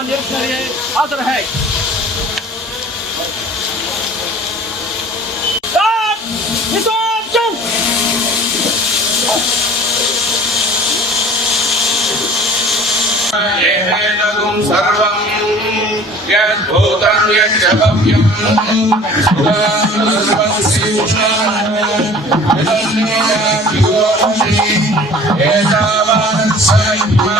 Sultan Yekneri'ye hazır hey. Stop! Stop! Jump! येनगुं सर्वं यद्भूतं यद्भव्यं सर्वं शिवं एतावान् सहिमा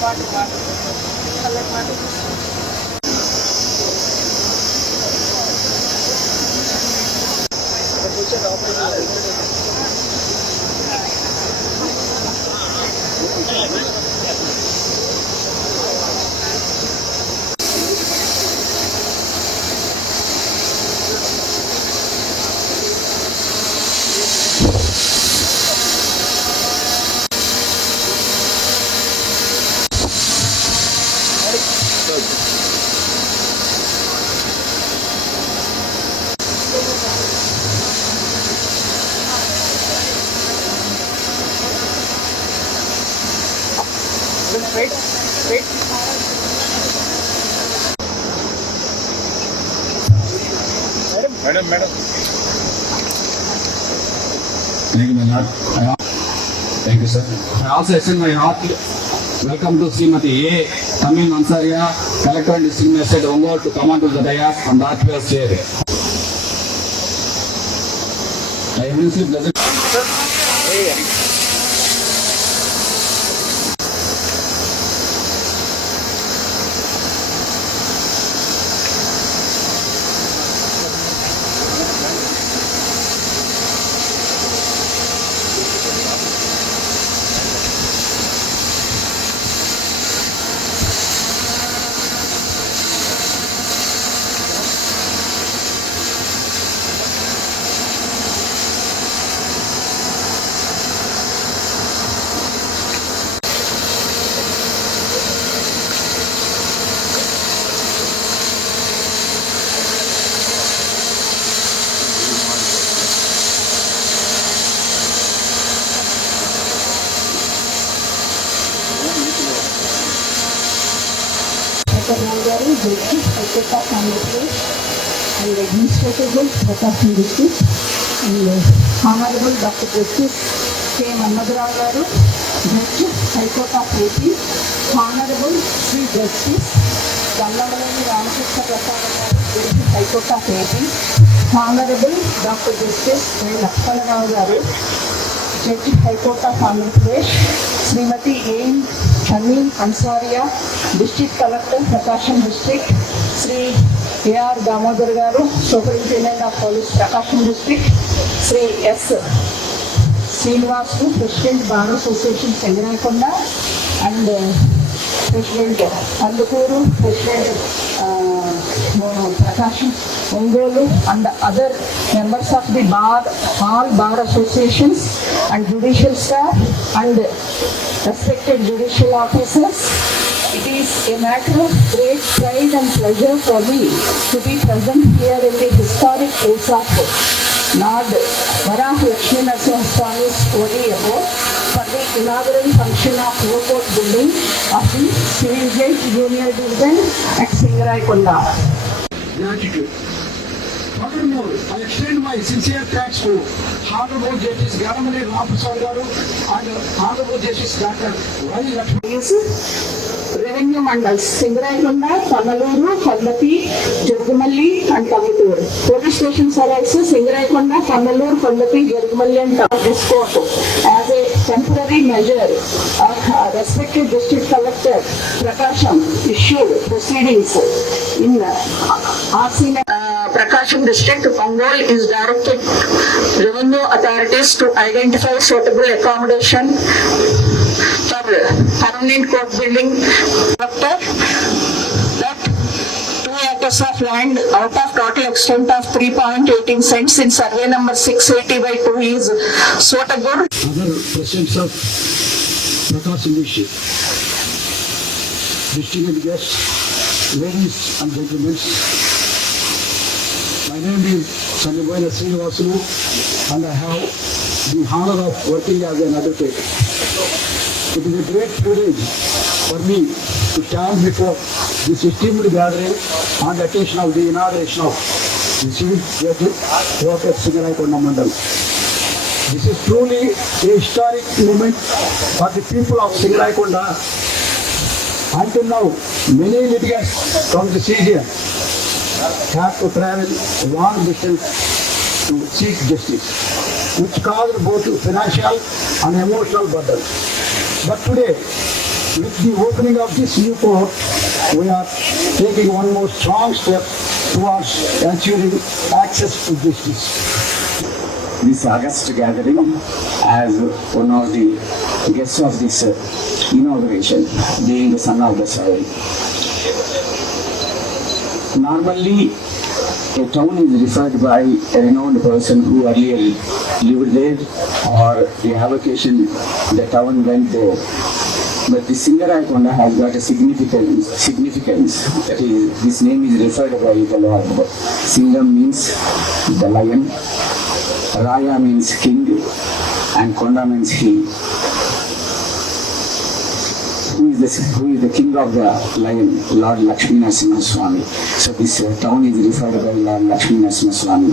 బాటిల్ వాటర్ చల్లటి వాటర్ కూర్చొని you, my lord. I al- Thank you, sir. I also extend my heart welcome to Srimati A. Tamim Ansaria, Collector and District Magistrate Ongole to come on to the dais on the archbishop's chair. I immensely pleasant. Secretary and administrative Prakasam district and honourable doctor justice K Manmadharao గారు judge high court of AP honourable Shri justice Gallavaleni Ramakrishna Prasad garu judge high court of AP honourable doctor justice K Lakshmanarao garu judge high court of Andhra Pradesh Shrimati M Shameen Ansaria district collector Prakasam district Shri A R Damodar garu superintendent of police Prakasam district Shri S Srinivas president bar association Chandrakonda and president Andukuru president Prakasam Ongole and other members of the bar all bar associations and judicial staff and respected judicial officers It is a matter of great pride and pleasure for me to be present here in the historic place of Lord Varah Lakshmi Narasimha Swami's holy abode for the inaugural function of Low Court building of the Civil Judge Junior Division at Singaraikunda. Gratitude. Furthermore, I extend my sincere thanks to Honorable Justice Garamani Ramprasad Garu and Honorable Justice Dr. Y. Lakshmi. is revenue mandals, Singaraikunda, Panaluru, Kallati, Jurgumalli and Kavituru. Police stations are also Singaraikunda, Panaluru, Kallati, Jurgumalli and Tav- this court as a temporary measure of uh, respected district collector Prakasham issued proceedings in uh, RC uh, Prakasham district, Pangol is directed revenue authorities to identify suitable accommodation for permanent court building structure that two acres of land out of total extent of three point eighteen cents in survey number six eighty by two is suitable Other presidents of Prakasham District. Distinguished guests, ladies and gentlemen. My name is Sanjay Srinivasulu and I have the honor of working as an advocate. It is a great privilege for me to stand before this esteemed gathering on the occasion of the inauguration of the civil at Singaraikona Mandal. This is truly a historic moment for the people of Singaraikona. Until now, many litigants from the CGN have to travel long distance to seek justice, which caused both financial and emotional burden. But today, with the opening of this new court, we are taking one more strong step towards ensuring access to justice. This August gathering as one of the guests of this inauguration, being the son of the soil. Normally, a town is referred by a renowned person who earlier lived there or the avocation the town went there. But the Singarakonda has got a significance, significance. That is, this name is referred by the Lord. Singam means the lion, Raya means king, and Konda means hill. Is the who is the king of the lion? Lord Lakshmi Narasimha Swami. So this uh, town is referred by Lord Lakshmi Narasimha Swami.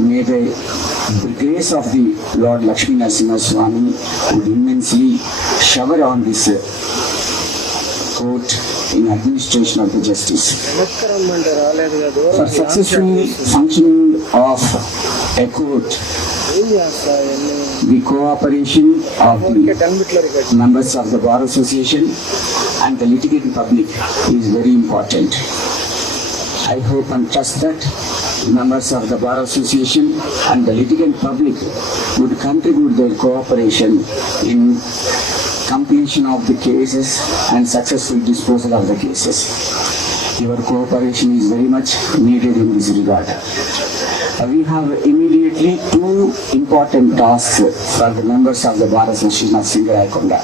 May the grace of the Lord Lakshmi Narasimha Swami would immensely shower on this uh, court in administration of the justice. For successful functioning of a court the cooperation of the members of the Bar Association and the litigant public is very important. I hope and trust that members of the Bar Association and the litigant public would contribute their cooperation in completion of the cases and successful disposal of the cases. Your cooperation is very much needed in this regard. Uh, We have immediately two important tasks for the members of the Bar Association of Singarakonda.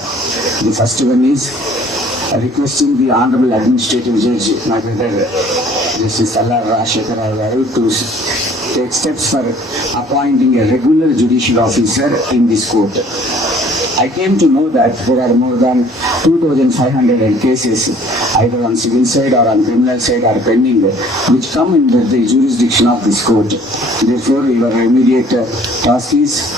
The first one is uh, requesting the Honorable Administrative Judge, my brother Justice Allah Rashekara to take steps for appointing a regular judicial officer in this court. I came to know that there are more than 2,500 cases, either on civil side or on criminal side are pending, which come under the jurisdiction of this court. Therefore, your immediate task is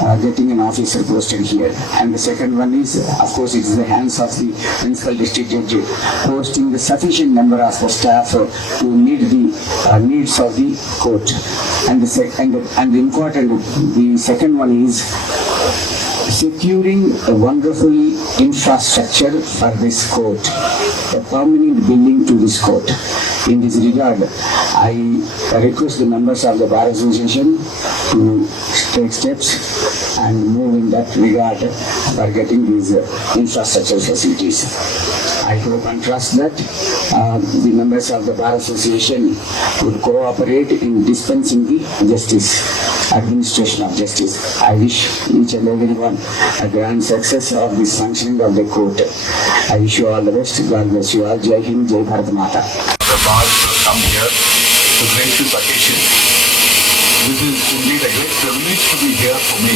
uh, getting an officer posted here. And the second one is, of course, it is the hands of the principal district judge posting the sufficient number of staff uh, to meet the uh, needs of the court. And the sec- and the, and the important, the second one is securing a wonderful infrastructure for this court, a permanent building to this court. In this regard, I request the members of the Bar Association to take steps and move in that regard for getting these uh, infrastructure facilities. I hope and trust that uh, the members of the Bar Association would cooperate in dispensing the justice, administration of justice. I wish each and everyone a grand success of this functioning of the court. I wish you all the best. God bless you all. Jai Hind, Jai Bharat Mata. the bars to come here to grace this occasion. This is indeed a great privilege to be here for me.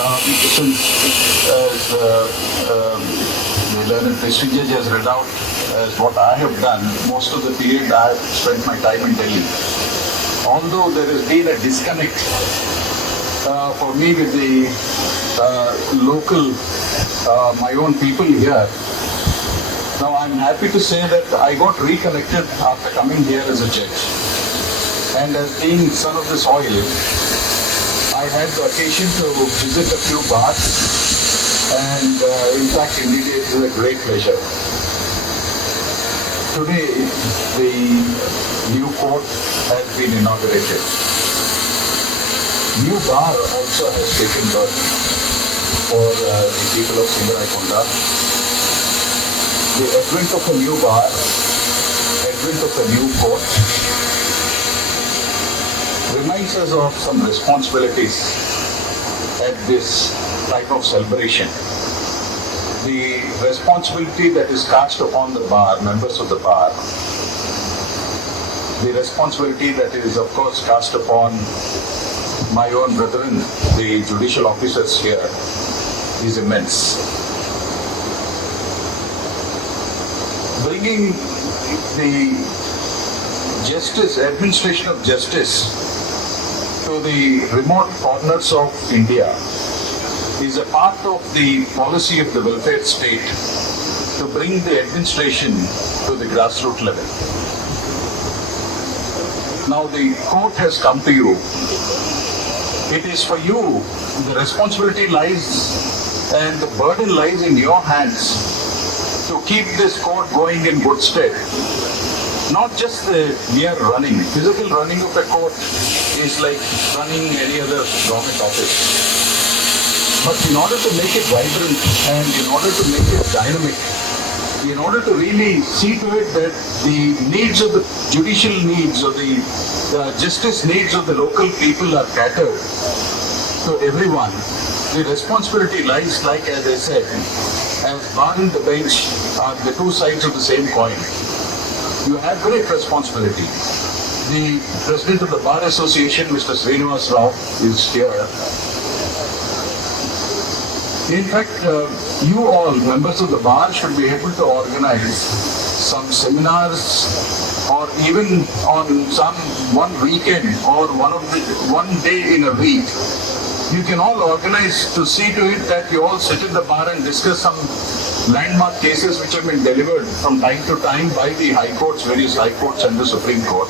Um, since, as uh, um, the learned judge has read out as what I have done, most of the period I have spent my time in Delhi. Although there has been a disconnect uh, for me with the uh, local, uh, my own people here, now, I'm happy to say that I got reconnected after coming here as a judge. And as being son of the soil, I had the occasion to visit a few bars. And uh, in fact, indeed, it is a great pleasure. Today, the new court has been inaugurated. New bar also has taken birth for uh, the people of Singarakonda the advent of a new bar, advent of a new court, reminds us of some responsibilities at this type of celebration. The responsibility that is cast upon the bar, members of the bar, the responsibility that is of course cast upon my own brethren, the judicial officers here, is immense. bringing the justice, administration of justice to the remote corners of India is a part of the policy of the welfare state to bring the administration to the grassroots level. Now the court has come to you. It is for you, the responsibility lies and the burden lies in your hands to keep this court going in good stead. Not just the mere running. Physical running of the court is like running any other government office. But in order to make it vibrant and in order to make it dynamic, in order to really see to it that the needs of the judicial needs or the, justice needs of the local people are catered to everyone, the responsibility lies, like as I said, as bar and the bench are the two sides of the same coin. You have great responsibility. The president of the Bar Association, Mr. Srinivas Rao, is here. In fact, uh, you all, members of the bar, should be able to organize some seminars or even on some one weekend or one of the one day in a week you can all organize to see to it that you all sit in the bar and discuss some landmark cases which have been delivered from time to time by the high courts, various high courts and the Supreme Court.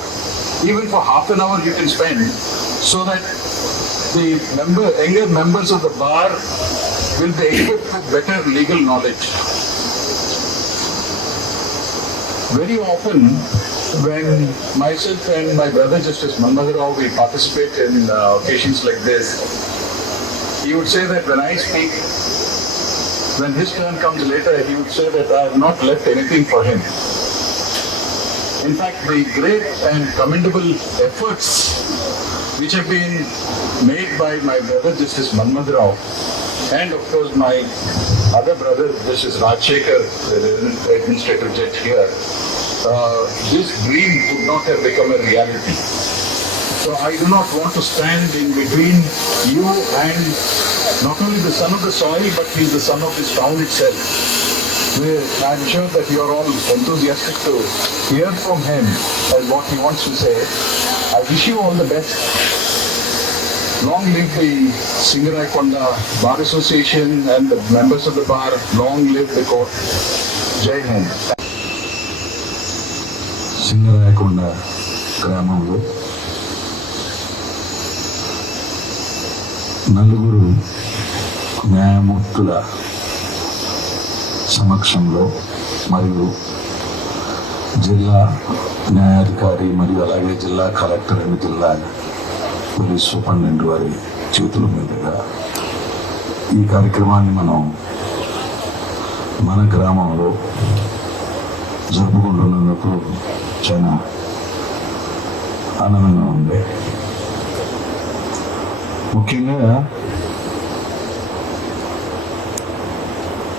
Even for half an hour you can spend so that the member, younger members of the bar will be equipped with better legal knowledge. Very often, when myself and my brother Justice Manmohan Rao, we participate in uh, occasions like this, he would say that when I speak, when his turn comes later, he would say that I have not left anything for him. In fact, the great and commendable efforts which have been made by my brother Justice Manmad Rao and of course my other brother Justice Rajshekar, the administrative judge here, uh, this dream could not have become a reality. So I do not want to stand in between you and not only the son of the soil, but he is the son of this town itself. Where I'm sure that you are all enthusiastic to hear from him and what he wants to say. I wish you all the best. Long live the Singarakonda Bar Association and the members of the bar. Long live the court. Jai Hind. Singarayakonda గ్రామంలో నలుగురు న్యాయమూర్తుల సమక్షంలో మరియు జిల్లా న్యాయాధికారి మరియు అలాగే జిల్లా collector and జిల్లా పోలీస్ వారి చేతుల మీదుగా ఈ కార్యక్రమాన్ని మనం మన గ్రామంలో జరుపుకుంటున్నందుకు చాలా ఆనందంగా ఉంది. ముఖ్యంగా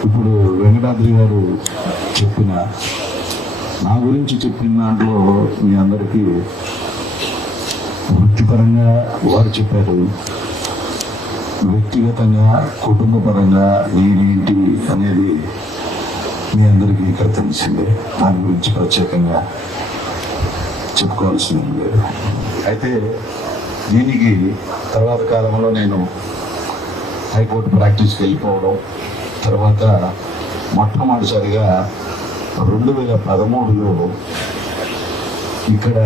ఇప్పుడు వెంకటాద్రి గారు చెప్పిన నా గురించి చెప్పిన దాంట్లో మీ అందరికీ వృత్తిపరంగా వారు చెప్పారు. వ్యక్తిగతంగా కుటుంబ పరంగా నేనేంటి అనేది మీ అందరికీ ఇక్కడ తెలిసిందే దాని గురించి ప్రత్యేకంగా చెప్పుకోవాల్సి ఉంది లేదు. అయితే దీనికి తర్వాత కాలంలో నేను హైకోర్టు ప్రాక్టీస్కి వెళ్ళిపోవడం తర్వాత మొట్టమొదటిసారిగా రెండు వేల పదమూడులో ఇక్కడ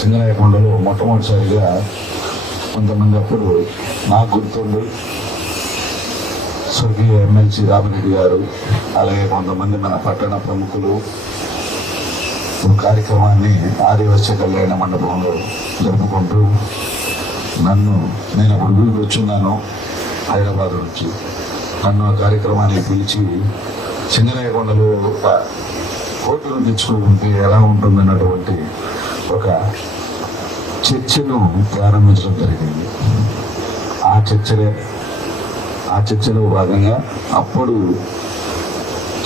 సింగనాయకొండలో మొట్టమొదటిసారిగా కొంతమంది అప్పుడు నాకు గుర్తుండి. స్వర్గీయ ఎమ్మెల్సీ రామిరెడ్డి గారు అలాగే కొంతమంది మన పట్టణ ప్రముఖులు. కార్యక్రమాన్ని ఆదివాసీ కళ్యాణ మండపంలో జరుపుకుంటూ నన్ను నేను అప్పుడు వచ్చున్నాను హైదరాబాద్ నుంచి. నన్ను ఆ కార్యక్రమానికి పిలిచి సింగరాయకొండలో కోర్టును తెచ్చుకుంటే ఎలా ఉంటుందన్నటువంటి ఒక చర్చను ప్రారంభించడం జరిగింది. ఆ చర్చలే ఆ చర్చలో భాగంగా అప్పుడు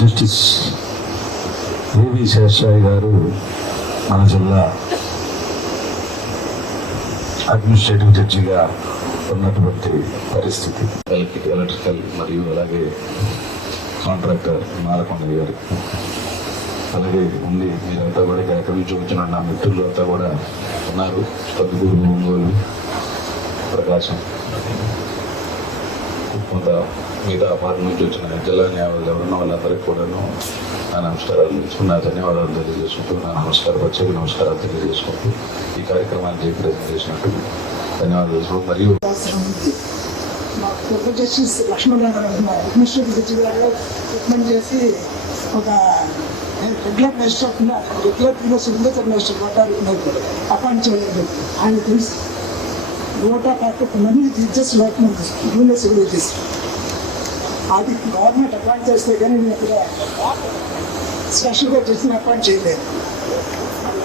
జస్టిస్ ఏవి శేషాయి గారు మన జిల్లా అడ్మినిస్ట్రేటివ్ జడ్జిగా ఉన్నటువంటి పరిస్థితి. ఎలక్ట్రికల్ మరియు అలాగే కాంట్రాక్టర్ మాలకొండ గారు. అలాగే ఉంది. మీరంతా కూడా కార్యక్రమం ఎక్కడి నుంచి వచ్చిన నా మిత్రులు అంతా కూడా ఉన్నారు. సద్గురు ఒంగోలు ప్రకాశం. కొంత మిగతా అపార్ట్ నుంచి వచ్చిన జిల్లా న్యాయవాదులు ఎవరున్న వాళ్ళందరికీ కూడాను నా నమస్కారాలు తెలుసుకుని నా ధన్యవాదాలు తెలియజేసుకుంటూ నా నమస్కారం వచ్చే నమస్కారాలు తెలియజేసుకుంటూ ఈ కార్యక్రమాన్ని ప్రయత్నం చేసినట్టు ధన్యవాదాలు తెలుసుకుంటూ మరియు అవసరం జస్టిస్ అడ్మినిస్ట్రేటివ్ జడ్జి గారు రికమెండ్ చేసి ఒక రెగ్యులర్ మెజిస్ట్రేట్ రెగ్యులర్ పీరియస్ సిగ్నేచర్ నేషన్ కొట్టారు అపాయింట్ చేయలేదు ఆయన తెలుసు నూట పక్కకు మంది జడ్జెస్ లోపల జూనియర్ సివిల్ జడ్జెస్ అది గవర్నమెంట్ అపాయింట్ చేస్తే కానీ నేను ఇక్కడ స్పెషల్గా జడ్జిని అపాయింట్ చేయలేదు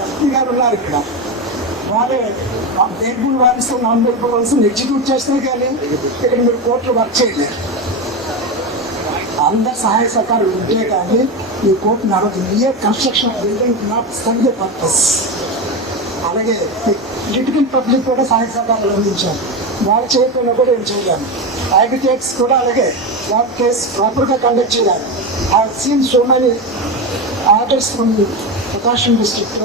ఎస్పీ గారు ఉన్నారు ఇక్కడ. వారే బేర్బుల్ వారిస్తూ నాన్ బేర్బుల్ వారిస్తూ ఎగ్జిక్యూట్ చేస్తే కానీ ఇక్కడ మీరు కోర్టులు వర్క్ చేయలేరు అందరి సహాయ సహకారాలు ఉంటే కానీ ఈ కోర్టు నడవదు near construction of building not serve the purpose అలాగే లిటికల్ పబ్లిక్ కూడా సహాయ సహకారాలు అందించారు. వాళ్ళు చేయకుండా కూడా ఏం చేయలేము అడ్వకేట్స్ కూడా అలాగే వాళ్ళ కేసు ప్రాపర్గా కండక్ట్ చేయాలి I seen so many orders from Prakasam district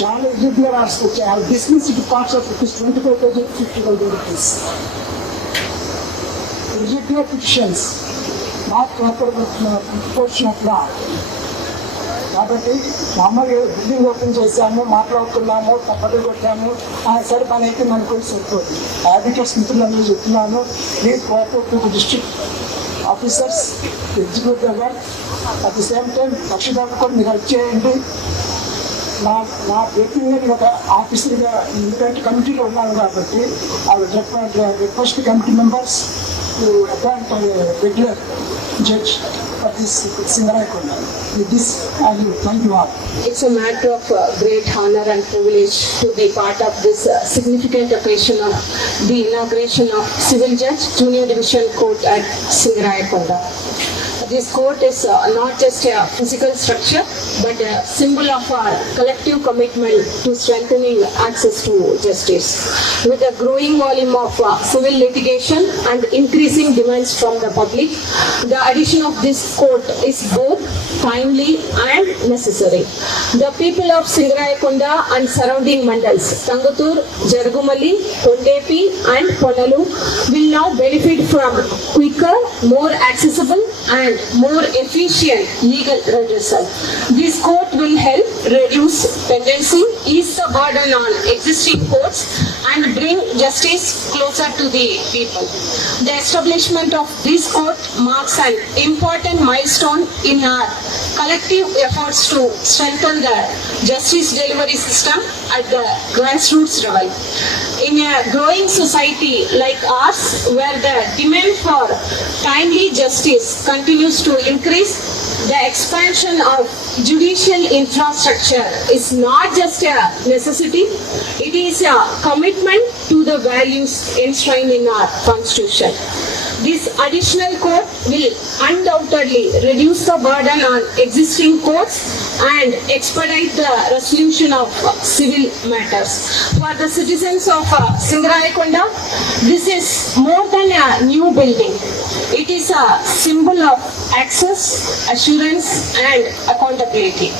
చాలా ఇర్రెగ్యులర్ ఆర్డర్స్ వచ్చాయి. ఆ బిజినెస్ ఇటు parts of rupees twenty five thousand fifty thousand rupees irregular petitions not proper కాబట్టి మామూలుగా బిల్డింగ్ ఓపెన్ చేశాము మాట్లాడుతున్నాము తప్పదు కొట్టాము. ఆ, సరే పని అయితే మనకు సరిపోతుంది. అడ్వకేట్స్ మిత్రులందరూ చెప్తున్నాను please cooperate to district officers ఎగ్జిక్యూటివ్గా at the same time పక్షుదారు కూడా మీరు హెల్ప్ చేయండి. నా నా వ్యక్తిగత ఒక ఆఫీసర్గా ఎందుకంటే కమిటీలో ఉన్నాను కాబట్టి I request committee members to appoint a regular judge of this Singarai With this, I will thank you all. It's a matter of uh, great honor and privilege to be part of this uh, significant occasion of the inauguration of Civil Judge Junior Division Court at Singarai this court is uh, not just a physical structure, but a symbol of our collective commitment to strengthening access to justice. With a growing volume of uh, civil litigation and increasing demands from the public, the addition of this court is both timely and necessary. The people of Singarayakonda and surrounding mandals, Tangatur, Jargumali, Kondepi and Ponalu will now benefit from quicker, more accessible and more efficient legal redressal. This court will help reduce pendency, ease the burden on existing courts and bring justice closer to the people. The establishment of this court marks an important milestone in our collective efforts to strengthen the justice delivery system at the grassroots level. In a growing society like ours, where the demand for timely justice continues to increase, the expansion of judicial infrastructure is not just a necessity, it is a commitment to the values enshrined in our constitution. This additional court will undoubtedly reduce the burden on existing courts and expedite the resolution of civil matters. For the citizens of uh, this is more than a new building. It is a symbol of access, assurance and accountability.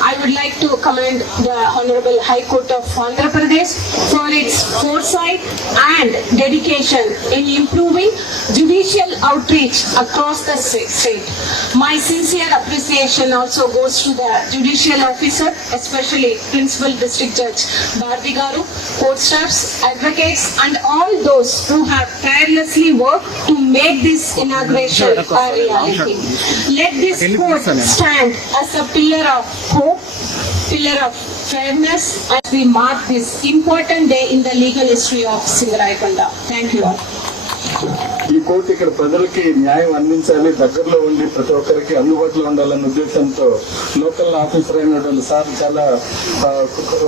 I would like to commend the Honorable High Court of Andhra Pradesh for its foresight and dedication in improving judicial outreach across the state. My sincere appreciation also goes to the judicial officer, especially Principal District Judge Bharti Garu, court staffs, advocates and all those who have tirelessly worked to make this inauguration a reality. Let this court stand as a pillar of hope, pillar of fairness as we mark this important day in the legal history of Singarayakonda. Thank you all. ఇంకోటి ఇక్కడ ప్రజలకి న్యాయం అందించాలి దగ్గరలో ఉండి ప్రతి ఒక్కరికి అందుబాటులో ఉండాలన్న ఉద్దేశంతో లోకల్ ఆఫీసర్ అయినటువంటి సార్ చాలా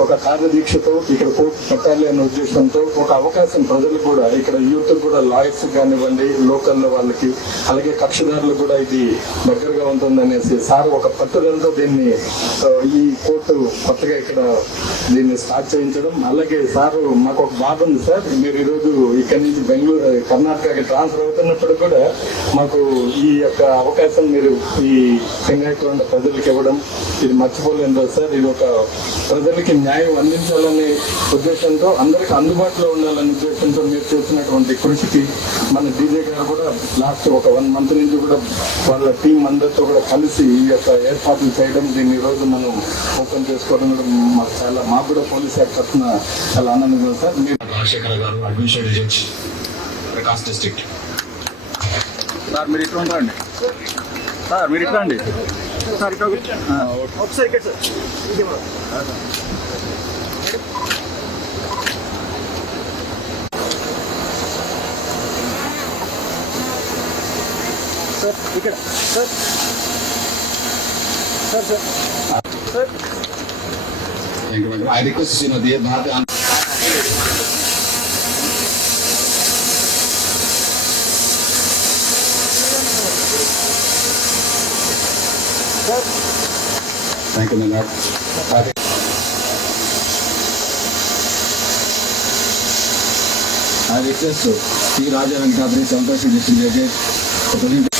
ఒక కార్యదీక్షతో ఇక్కడ కోర్టు పెట్టాలి అనే ఉద్దేశంతో ఒక అవకాశం ప్రజలు కూడా ఇక్కడ యూత్ కూడా లాయర్స్ కానివ్వండి లోకల్లో వాళ్ళకి అలాగే కక్షదారులు కూడా ఇది దగ్గరగా ఉంటుందనేసి సార్ ఒక పట్టుదలతో దీన్ని ఈ కోర్టు కొత్తగా ఇక్కడ దీన్ని స్టార్ట్ చేయించడం. అలాగే సార్ మాకు ఒక బాధ ఉంది సార్. మీరు ఈరోజు ఇక్కడ నుంచి బెంగళూరు కర్ణాటకకి ట్రాన్స్ఫర్ చదువుతున్నప్పుడు కూడా మాకు ఈ యొక్క అవకాశం మీరు ఈ సింగాయకొండ ప్రజలకు ఇవ్వడం ఇది మర్చిపోలేదు సార్. ఇది ఒక ప్రజలకి న్యాయం అందించాలనే ఉద్దేశంతో అందరికి అందుబాటులో ఉండాలనే ఉద్దేశంతో మీరు చేసినటువంటి కృషికి మన డీజే గారు కూడా లాస్ట్ ఒక వన్ మంత్ నుంచి కూడా వాళ్ళ టీం అందరితో కూడా కలిసి ఈ యొక్క ఏర్పాట్లు చేయడం దీన్ని ఈరోజు రోజు మనం ఓపెన్ చేసుకోవడం కూడా మాకు చాలా మాకు కూడా పోలీస్ యాక్ట్ తరఫున చాలా ఆనందంగా సార్. మీరు Rajasekhara garu administrative judge Prakash district. Sir మీరు ఇట్లా రండి సార్ మీరు ఇట్లా రండి సార్ ఇక్కడ ఒకసారి ఇక్కడ సార్ సార్ ఇక్కడ sir sir sir sir Thank you, madam. I request Srinadi Bharti Thank you, madam. thank you madam I request Shri Raja Venkatadri Santosh district ఒక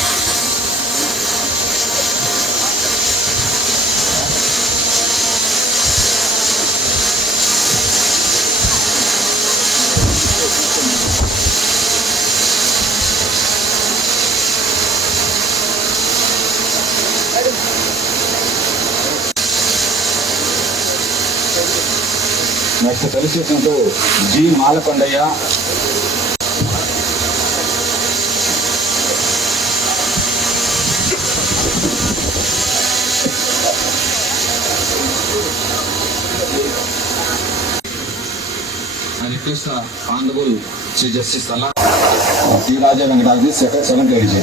తొలిసీసంతో G Malakondaiah. Request honourable chief justice అలా Shri Raja Venkatadri second second KDG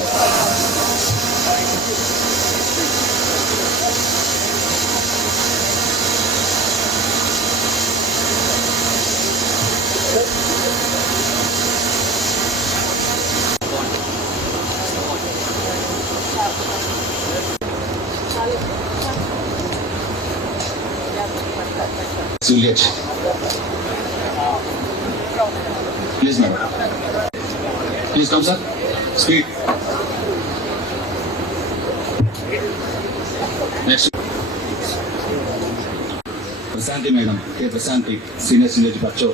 也不想给现在现在就把这。